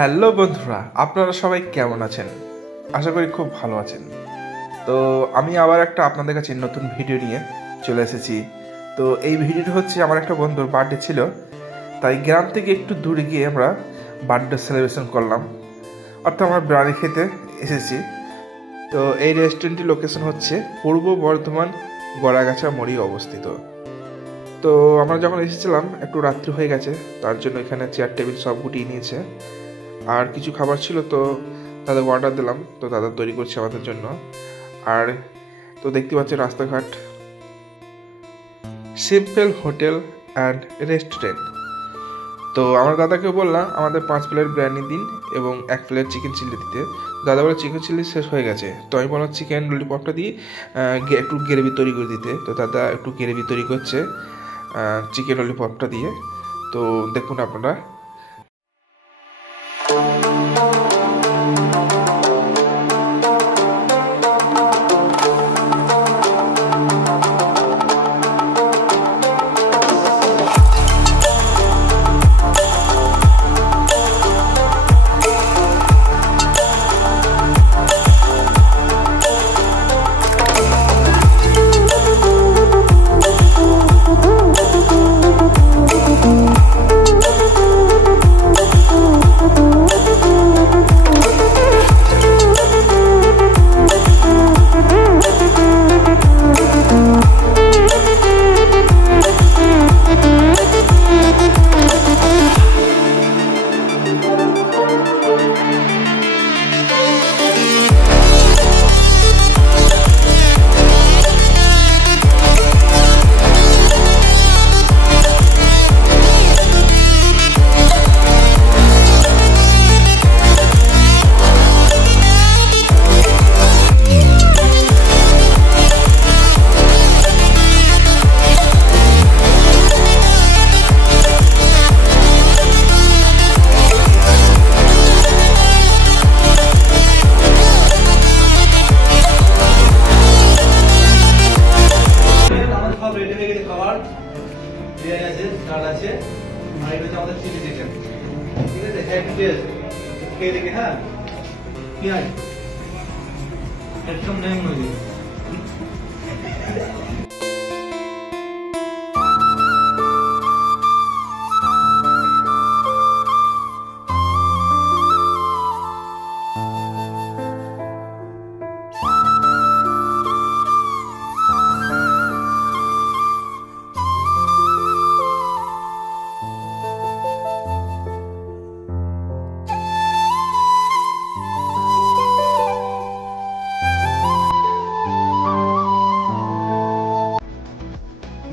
Hello বন্ধুরা, আপনারা সবাই কেমন আছেন? আশা করি খুব ভালো আছেন। তো আমি আবার একটা আপনাদের কাছে নতুন ভিডিও নিয়ে চলে এসেছি। তো এই ভিডিওটা হচ্ছে আমার একটা বন্ধুর বার্থডে ছিল, তাই গ্রাম থেকে একটু দূরে গিয়ে আমরা বার্থডে সেলিব্রেশন করলাম, অর্থাৎ আমরা বিরিয়ানি খেতে এসেছি। তো এই রেস্টুরেন্টটির লোকেশন হচ্ছে পূর্ব বর্ধমান গড়াগাছা মোড়ে অবস্থিত। তো আমরা যখন এসেছিলাম একটু রাত্রি হয়ে গেছে, তার জন্য এখানে চেয়ার টেবিল সব গুটিয়ে নিয়েছে। আর কিছু খাবার ছিল, তো দাদা অর্ডার দিলাম, তো দাদা তৈরি করছে আমাদের জন্য। আর তো দেখতে পাচ্ছেন রাস্তাঘাট, সিম্পল হোটেল অ্যান্ড রেস্টুরেন্ট। তো আমার দাদাকে বললাম আমাদের 5 প্লেট বিরিয়ানি দিন এবং 1 প্লেট চিকেন চিলি দিতে। দাদা বলে চিকেন চিলি শেষ হয়ে গেছে, তো আমি বললাম চিকেন ললিপপটা দিয়ে একটু গ্রেভি তৈরি করে দিতে। তো দাদা একটু গ্রেভি তৈরি করছে চিকেন ললিপপটা দিয়ে। তো দেখুন আপনারা।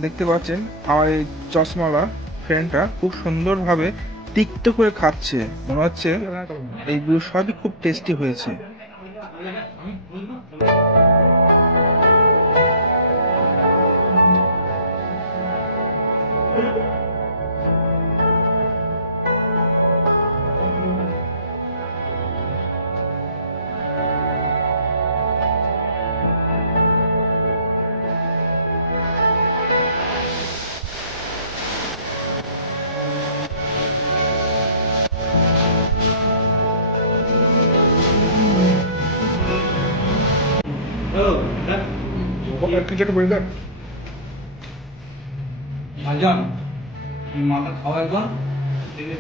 দেখতে পাচ্ছেন আমার এই চশমালা ফ্রেন্ডটা খুব সুন্দরভাবে তিক্ত করে খাচ্ছে, মনে হচ্ছে এইগুলো সবই খুব টেস্টি হয়েছে। মাথা খাওয়ার পর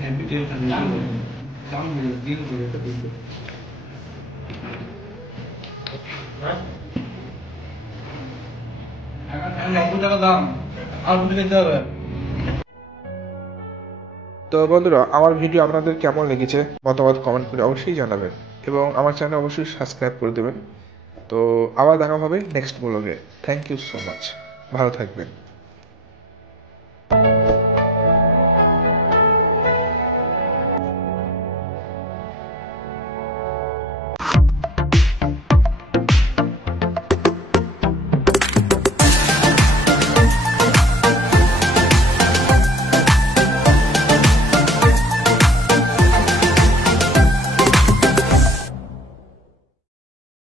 হ্যাপি টেনশন দাম হয়ে দিন করে তো দিন টাকা দাম আর দিতে হবে। তো বন্ধুরা, আমার ভিডিও আপনাদের কেমন লেগেছে মতামত কমেন্ট করে অবশ্যই জানাবেন এবং আমার চ্যানেল অবশ্যই সাবস্ক্রাইব করে দেবেন। তো আবার দেখা হবে নেক্সট ব্লগে। থ্যাংক ইউ সো মাচ, ভালো থাকবেন।